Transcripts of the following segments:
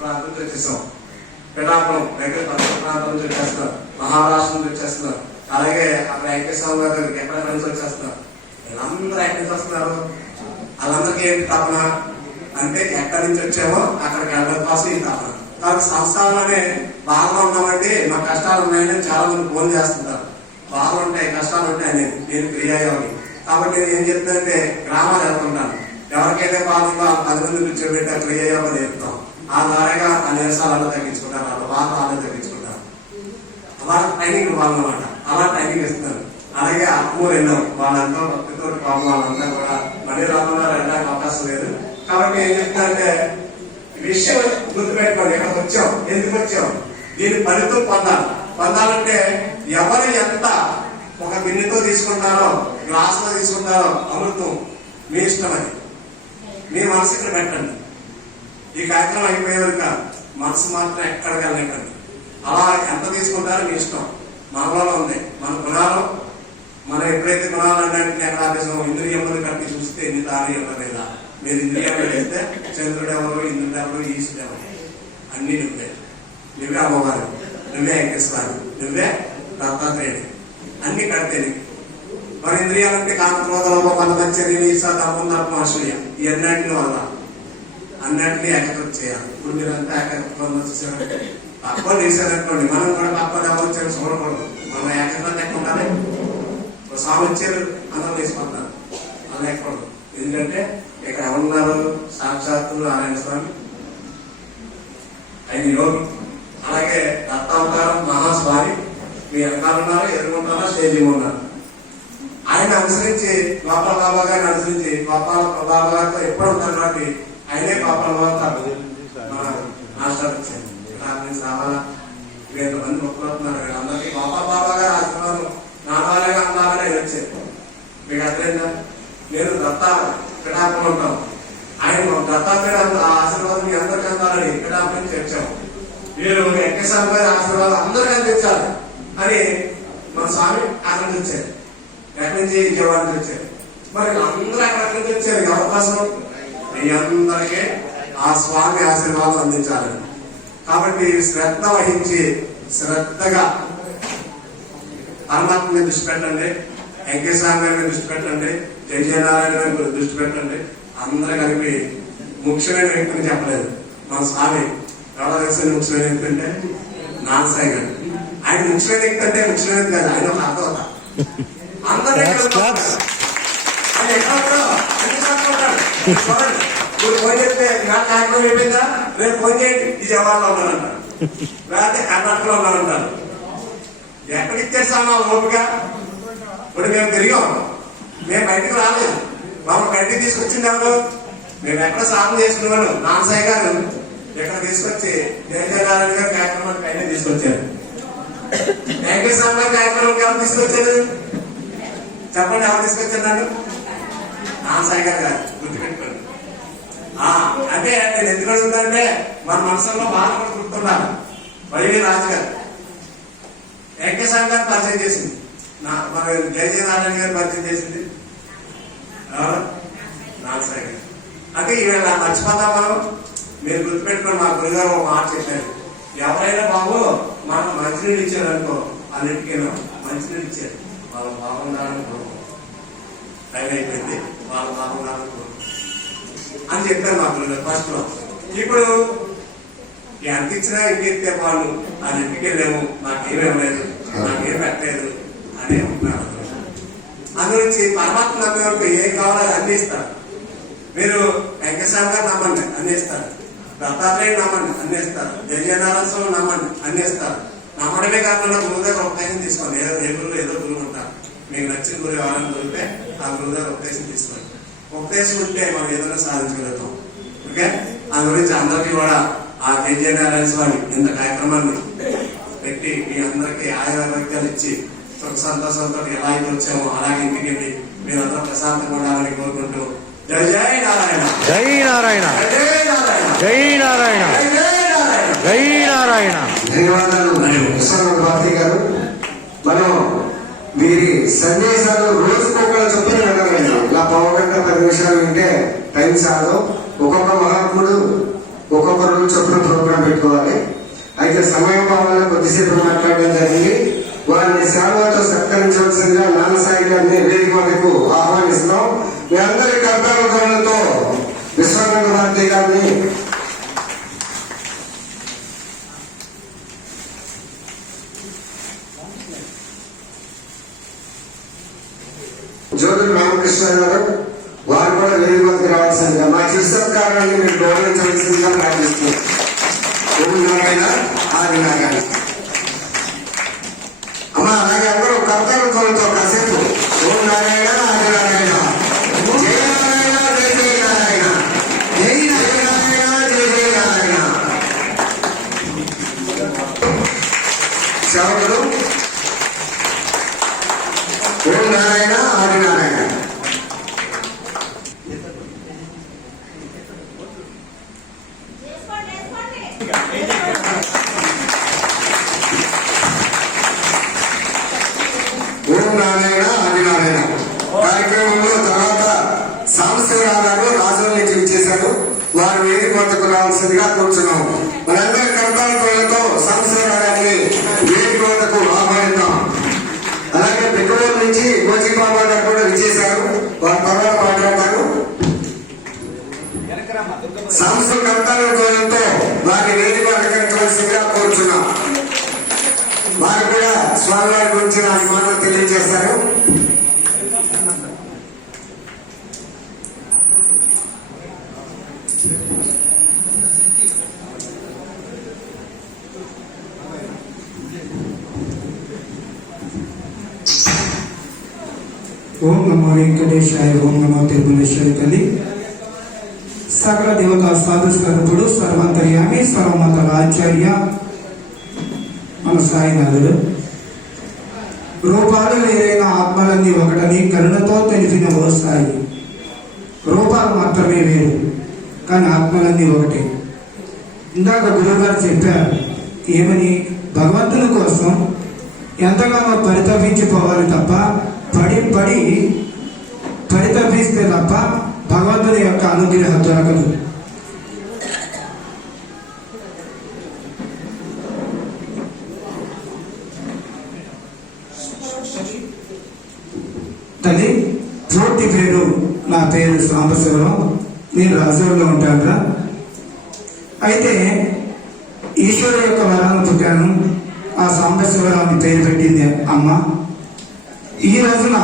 ప్రాంతం తెచ్చేసాం. పిఠాపురం దగ్గర పరిసర ప్రాంతం నుంచి వచ్చేస్తున్నారు మహారాష్ట్ర నుంచి వచ్చేస్తున్నారు అలాగే అక్కడ వెంకటేశ్వర గారి దగ్గరికి ఎక్కడ నుంచి వచ్చేస్తున్నారు. వీళ్ళందరూ ఎక్కడి నుంచి వస్తున్నారు. వాళ్ళందరికీ ఏంటి తపన? అంటే ఎక్కడి నుంచి వచ్చామో అక్కడికి వెళ్ళడం కోసం ఈ తపన. కాబట్టి సంస్థలోనే బాగా ఉన్నామంటే మా కష్టాలు ఉన్నాయని చాలా మంది ఫోన్ చేస్తుంటారు. బాగా ఉంటాయి కష్టాలు ఉంటాయి అనేది నేను క్రియాయోగి కాబట్టి నేను ఏం చెప్తానంటే గ్రామాలు వెళ్తుంటాను. ఎవరికైతే బాగుందో ఉందో పది మంది కూర్చోబెట్టి ఆ క్రియాయోగం చెప్తాం. ఆ ద్వారాగా ఆ నిరసాలను తగ్గించుకుంటారు వాళ్ళ బాధ వాళ్ళని తగ్గించుకుంటారు. అలా ట్రైనింగ్ ఇవ్వాలన్నమాట అలా ట్రైనింగ్ ఇస్తారు. అలాగే అప్పులు వెళ్ళాం వాళ్ళంతా భక్తితో పాపం వాళ్ళంతా కూడా మళ్ళీ రామన్నారు వెళ్ళడానికి అవకాశం లేదు. కాబట్టి ఏం చెప్తారంటే విషయం గుర్తుపెట్టుకోండి. ఇక్కడ వచ్చాం ఎందుకు వచ్చాం దీని ఫలితం పొందాలి. పొందాలంటే ఎవరు ఎంత ఒక బిన్నెతో తీసుకుంటారో గ్లాసులో తీసుకుంటారో అమృతం మీ ఇష్టం అది. మీ మనసు ఇక్కడ పెట్టండి. ఈ కార్యక్రమం అయిపోయే వరకు మనసు మాత్రం ఎక్కడ వెళ్ళకండి అలా ఎంత తీసుకుంటారో మీ ఇష్టం. మనలో ఉంది. మన గుణాలు మనం ఎప్పుడైతే గుణాలు అనడానికి ఎక్కడ ఆదేశం ఇంద్రియములు కట్టి చూస్తే ఎన్ని దారి ఇవ్వలేదా మీరు ఇంద్రియాలు వేస్తే చంద్రుడు ఎవరు ఇంద్రుడు ఎవరు ఈశ్వరుడు ఎవరు. అన్ని నువ్వే. నువ్వే అమ్మవారు. నువ్వే వెంకటేశ్వరు నువ్వే దత్తాత్రేయుడు. అన్ని కడితే నీకు. మరి ఇంద్రియాలంటే కాంతలోదలోప పదమచ్చరి నీస తప్పం తప్ప అసూయ. ఇవన్నీ వల్ల అన్నింటినీ ఏకత్వం చేయాలి. ఇప్పుడు మీరంతా ఏకత్వం వచ్చేసారంటే తక్కువ చేశారనుకోండి మనం కూడా తక్కువ వచ్చారు చూడకూడదు. మనం ఏకత్వం ఎక్కువ ఉండాలి. ఒక స్వామి వచ్చారు అందరూ తీసుకుంటారు అలా లేకూడదు ఎందుకంటే ఇక్కడ ఎవరున్నారు? సాక్షాత్తు నారాయణ స్వామి. ఆయన యోగి అలాగే దత్తావతారం మహాస్వామి. మీ వెనకాల ఎదుర్కొంటారో ఎదుర్కొంటారా ఉన్నారు. ఆయన అనుసరించి గోపాల బాబా గారిని అనుసరించి గోపాల బాబా గారితో ఎప్పుడు ఉంటారు కాబట్టి ఆయనే గోపాల బాబా మన మాస్టర్ వచ్చారు. రావాలా వేల మంది మొక్కులుతున్నారు వీళ్ళందరికీ గోపాల బాబా గారు ఆశీర్వాదం నానాలుగా అందాలని ఆయన వచ్చారు మీకు అర్థమైందా? నేను దత్త పిఠాపురం ఉంటాం. ఆయన దత్తా ఆ ఆశీర్వాదం మీ అందరికీ అందాలని పిఠాపురం నుంచి వచ్చాము మీరు వెంకటేశ్వర గారి ఆశీర్వాదం అందరికీ అందించాలి అని మన స్వామి ఆనందించారు ఎక్కడి నుంచి విజయవాడ నుంచి వచ్చారు. మరి అందరూ అక్కడి నుంచి వచ్చారు. ఎవరి కోసం మీ అందరికీ ఆ స్వామి ఆశీర్వాదం అందించాలని కాబట్టి శ్రద్ధ వహించి శ్రద్ధగా పరమాత్మ మీద దృష్టి పెట్టండి వెంకటేశ్వర గారి మీద దృష్టి పెట్టండి జయ జయనారాయణ గారి మీద దృష్టి పెట్టండి. అందరూ కలిపి ముఖ్యమైన వ్యక్తిని చెప్పలేదు. మన స్వామి ఎవరో తెలిసిన ముఖ్యమైన వ్యక్తి అంటే? నాన్నసాయి గారు. ఆయన ముఖ్యమైన వ్యక్తి అంటే ముఖ్యమైన కాదు ఆయన ఒక అర్థవత అందరి. ఆయన ఎక్కడ ఉంటాడో ఫోన్ చేస్తే నా కార్యక్రమం అయిపోయిందా? రేపు ఫోన్ చేయండి. విజయవాడలో లేకపోతే కర్ణాటకలో ఉన్నారంటారు. ఓపిక? ఇప్పుడు మేము తిరిగాం. మేము బయటకు రాలేదు. మాకు బయటికి తీసుకొచ్చింది ఎవరు? మేము ఎక్కడ సాధన చేసుకున్నాను నాన్నసాయి గారు ఇక్కడ తీసుకొచ్చి జయజయనారాయణ గారి కార్యక్రమానికి ఆయన తీసుకొచ్చారు. వెంకటేశ్వర గారి కార్యక్రమానికి ఎవరు తీసుకొచ్చారు? చెప్పండి ఎవరు తీసుకొచ్చారు నన్ను? నాన్నసాయి గారు గారు. అంటే నేను ఎందుకు అడుగుతానంటే మన మనసులో బాధ కూడా గుర్తున్నారు వైవి రాజుగారు వెంకటేశ్వర గారు పరిచయం చేసింది. నా మన జయజయ నారాయణ గారు పరిచయం చేసింది. ఎవరు? నాగసాయి గారు. అంటే ఈవేళ మర్చిపోతా మనం. మీరు గుర్తుపెట్టుకుని మా గురుగారు ఒక మాట చెప్పారు. ఎవరైనా బాబు మనకు మంచినీళ్ళు ఇచ్చారు అనుకో అన్నిటికైనా మంచినీళ్ళు ఇచ్చారు. వాళ్ళ బాగుండాలని కోరుకో టైం అయిపోయింది. వాళ్ళ బాగుండాలని కోరుకో అని చెప్పారు మా పిల్లలు ఫస్ట్లో. ఇప్పుడు ఎంత ఇచ్చినా ఇంకెత్తే వాళ్ళు ఆ ఇంటికి వెళ్ళాము నాకేం ఇవ్వలేదు నాకేం పెట్టలేదు అని ఉంటున్నారు అందుగురించి పరమాత్మ నమ్మేవారికి ఏం కావాలో అన్ని ఇస్తారు మీరు వెంకటస్వామి గారు నమ్మండి అన్ని ఇస్తారు దత్తాత్రేయ నమ్మండి అన్ని ఇస్తారు జయనారాయణ స్వామి నమ్మండి అన్ని ఇస్తారు నమ్మడమే కాకుండా గురువు దగ్గర ఉపదేశం తీసుకోండి. ఏదో ఏ గురువు ఏదో గురువు ఉంటారు. మీకు నచ్చిన గురువు ఎవరైనా దొరికితే ఆ గురువు దగ్గర ఉపదేశం తీసుకోండి. ఉపదేశం ఉంటే మనం ఏదైనా సాధించగలుగుతాం. ఓకే? దాని గురించి అందరికీ కూడా ఆ జయనారాయణ స్వామి ఇంత కార్యక్రమాన్ని పెట్టి మీ అందరికీ ఆయా వైద్యాలు ఇచ్చి సుఖ సంతోషంతో ఎలా అయితే వచ్చామో అలాగే ఇంటికి వెళ్ళి మీరందరూ ప్రశాంతంగా ఉండాలని కోరుకుంటూ జై జై నారాయణ. జై నారాయణ. జై నారాయణ. జై నారాయణ. జై జై నారాయణ. జై నారాయణ. ధన్యవాదాలు. భారతి గారు. మనం వీరి సందేశాలు రోజుకొకరు చొప్పున వినగలరు ఇలా పావుగంట పది నిమిషాలు వింటే టైం చాలు ఒక్కొక్క మహాత్ముడు ఒక్కొక్క రోజు చొప్పున ప్రోగ్రాం పెట్టుకోవాలి. అయితే సమయం భావన కొద్దిసేపు మాట్లాడడం జరిగింది. వారిని సేవలతో సత్కరించవలసిందిగా నాన్నసాయి గారిని వేదిక వరకు ఆహ్వానిస్తున్నాం. మీ అందరి కర్తవ్యంతో విశ్వనాథ భారతి గారిని జ్యోతి రామకృష్ణ గారు వారు కూడా వేదిక వద్దకు రావాల్సిందిగా మా చిరు సత్కారాన్ని మీరు గౌరవించవలసిందిగా ప్రార్థిస్తున్నాం ఓం నారాయణ ఆది అమ్మా అలాగే అందరూ కర్తవ్యంతో కాసేపు. ఓం నారాయణ ఆదినారాయణ జయ నారాయణ జయ జయ నారాయణ. జయ నారాయణ జయ జయ నారాయణ. సేవకులు ఓం నారాయణ ఆది నారాయణ చేసుకోండి చేసుకోండి ఓం నారాయణ ఆది నారాయణ కార్యక్రమంలో తర్వాత సాంబశివరావు గారు రాజుల నుంచి ఇచ్చేశారు వారు వేదిక వద్దకు రావాల్సిందిగా కూర్చున్నాం. మనందరి కర్తాలతో సాంబశివరావు గారిని వేదిక వద్దకు ఆహ్వానిద్దాం. అలాగే బిక్కవూరు నుంచి కోచి బాబా గారు కూడా విచ్చేశారు. వారి తర్వాత మాట్లాడతారు. సంస్థ కర్తాలతో వారిని వేదిక అలంకరించవలసిందిగా కోరుచున్నాం. వారు కూడా స్వామివారి గురించి నాకు మాటలు తెలియజేస్తారు. ఓం నమో వెంకటేశాయ ఓం నమో తిరుమలేశ్వరి తల్లి. సకల దేవత సాధు స్వరూపుడు సర్వంతర్యామి సర్వమతల ఆచార్య మన సాయినాథుడు. రూపాలు వేరైన ఆత్మలన్నీ ఒకటని కరుణతో తెలిపిన ఓ సాయి. రూపాలు మాత్రమే వేరు కానీ ఆత్మలన్నీ ఒకటే. ఇందాక గురువుగారు చెప్పారు ఏమని? భగవంతుని కోసం ఎంతగానో పరితపించిపోవాలి తప్ప పడి పడి పరితపిస్తే తప్ప భగవంతుని యొక్క అనుగ్రహం దొరకదు. తల్లి పూర్తి పేరు నా పేరు సాంబశివరం నేను రాజులో ఉంటాను అయితే ఈశ్వరు యొక్క వరాలను పుట్టాను ఆ సాంబశివరావు పేరు పెట్టింది అమ్మ. ఈ రోజున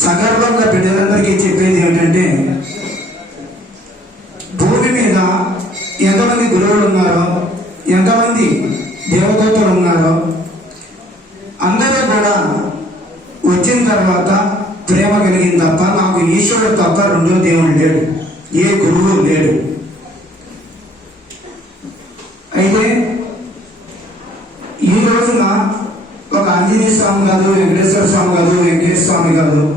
సగర్వంగా బిడ్డలందరికీ చెప్పేది ఏంటంటే భూమి మీద ఎంతమంది గురువులు ఉన్నారో ఎంతమంది దేవదూతలు ఉన్నారో అందరూ కూడా వచ్చిన తర్వాత ప్రేమ కలిగింది తప్ప నాకు ఈశ్వరుడు తప్ప రెండో దేవుడు లేడు ఏ గురువు లేడు అయితే ఈ రోజున ఒక ఆంజనేయ స్వామి కాదు వెంకటేశ్వర స్వామి కాదు వెంకటేశ్వర స్వామి కాదు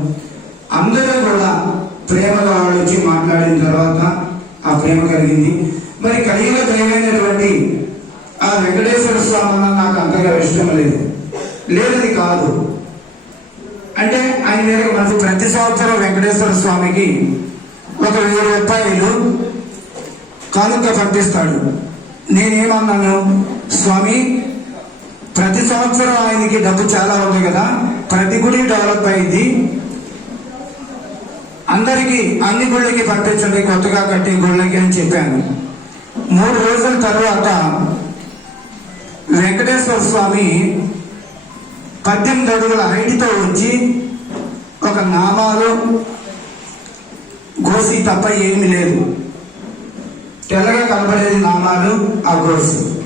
అందరూ కూడా ప్రేమగా వాళ్ళు మాట్లాడిన తర్వాత ఆ ప్రేమ కలిగింది. మరి కలిగిన దైవమైనటువంటి ఆ వెంకటేశ్వర స్వామి నాకు అంతగా ఇష్టం లేదు. లేదని కాదు. అంటే ఆయన దగ్గర మనకు ప్రతి సంవత్సరం వెంకటేశ్వర స్వామికి ఒక వెయ్యి రూపాయలు కానుక పంపిస్తాడు. నేనేమన్నాను? స్వామి ప్రతి సంవత్సరం ఆయనకి డబ్బు చాలా ఉంది కదా? ప్రతి గుడి డెవలప్ అయింది. అందరికీ అన్ని గుళ్ళకి పంపించండి కొత్తగా కట్టే గుళ్ళకి అని చెప్పాను. మూడు రోజుల తర్వాత వెంకటేశ్వర స్వామి పద్దెనిమిది అడుగుల హైట్తో వచ్చి ఒక నామాలు గోసి తప్ప ఏమీ లేదు. తెల్లగా కనబడేది నామాలు ఆ గోసి.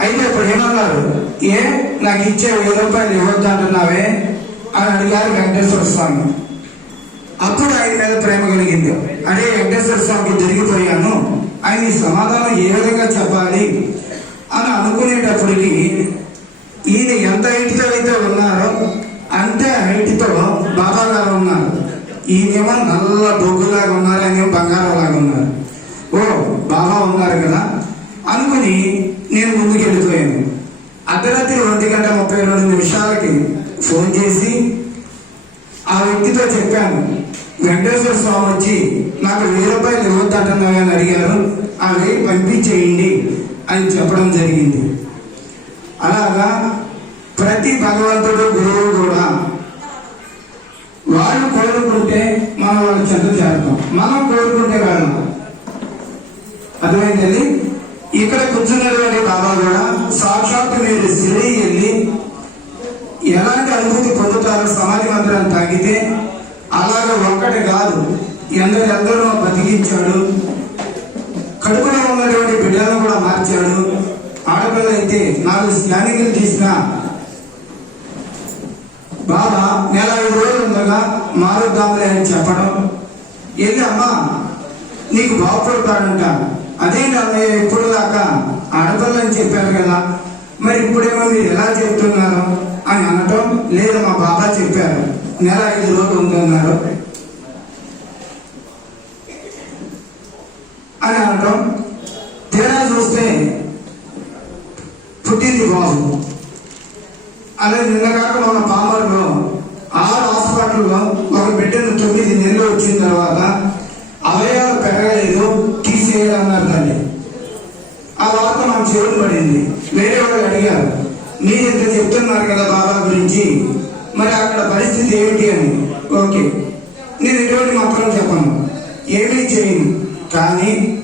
అయితే ఇప్పుడు ఏమన్నారు? ఏ? నాకు ఇచ్చే వెయ్యి రూపాయలు ఇవ్వద్దు అంటున్నావే? అని అడిగారు వెంకటేశ్వర స్వామి. అప్పుడు ఆయన మీద ప్రేమ కలిగింది. అదే వెంకటేశ్వర స్వామికి జరిగిపోయాను. ఆయన ఈ సమాధానం ఏ విధంగా చెప్పాలి? అని అనుకునేటప్పటికి ఈయన ఎంత హైట్తో అయితే ఉన్నారో అంతే హైట్తో బాబా గారు ఉన్నారు. ఈయనేమో నల్ల బొగ్గులాగా ఉన్నారు ఆయన బంగారం లాగా ఉన్నారు. ఓ బాబా ఉన్నారు కదా. అనుకుని నేను ముందుకు వెళ్ళిపోయాను అర్ధరాత్రి ఒంటి గంట ముప్పై రెండు నిమిషాలకి ఫోన్ చేసి ఆ వ్యక్తితో చెప్పాను వెంకటేశ్వర స్వామి వచ్చి నాకు వెయ్యి రూపాయలు ఇవ్వద్దంటున్నావని అని అడిగారు. ఆ వెయ్యి పంపించేయండి అని చెప్పడం జరిగింది. అలాగా ప్రతి భగవంతుడు గురువు కూడా వాళ్ళు కోరుకుంటే మనం వాళ్ళు చెంత చేరతాం. మనం కోరుకుంటే వెళ్ళం అర్థమైందండి? ఇక్కడ కూర్చున్నటువంటి బాబా కూడా సాక్షాత్తు మీరు సిరి వెళ్ళి ఎలాంటి అనుభూతి పొందుతారో సమాధి మంత్రాన్ని తాగితే అలాగే ఒక్కటి కాదు ఎందరు ఎందరో బతికించాడు. కడుపులో ఉన్నటువంటి బిడ్డలను కూడా మార్చాడు. ఆడపిల్ల అయితే నాలుగు స్కానింగ్లు తీసిన బాబా నెల ఐదు రోజులు ఉండగా మారుద్దాంలే అని చెప్పడం. వెళ్ళి అమ్మా నీకు బాగుపడతాడంట. అదే అన్నయ్య ఎప్పుడు దాకా ఆడపిల్ల అని చెప్పారు కదా. మరి ఇప్పుడేమో మీరు ఎలా చెప్తున్నారు అని అనటం లేదు మా బాబా చెప్పారు. నెల ఐదు రోజులు ఉందన్నారు. అని అనటం తేడా చూస్తే పుట్టింది బాబు. అలా నిన్న కాక మన పామర్లో ఆరు హాస్పిటల్లో ఒక బిడ్డను తొమ్మిది నెలలు వచ్చిన తర్వాత చెవులు పడింది. వేరే వాళ్ళు అడిగారు మీరు ఇంత చెప్తున్నారు కదా బాబా గురించి? మరి అక్కడ పరిస్థితి ఏమిటి అని. ఓకే నేను ఎటువంటి మాత్రం చెప్పను. ఏమీ చేయను. కానీ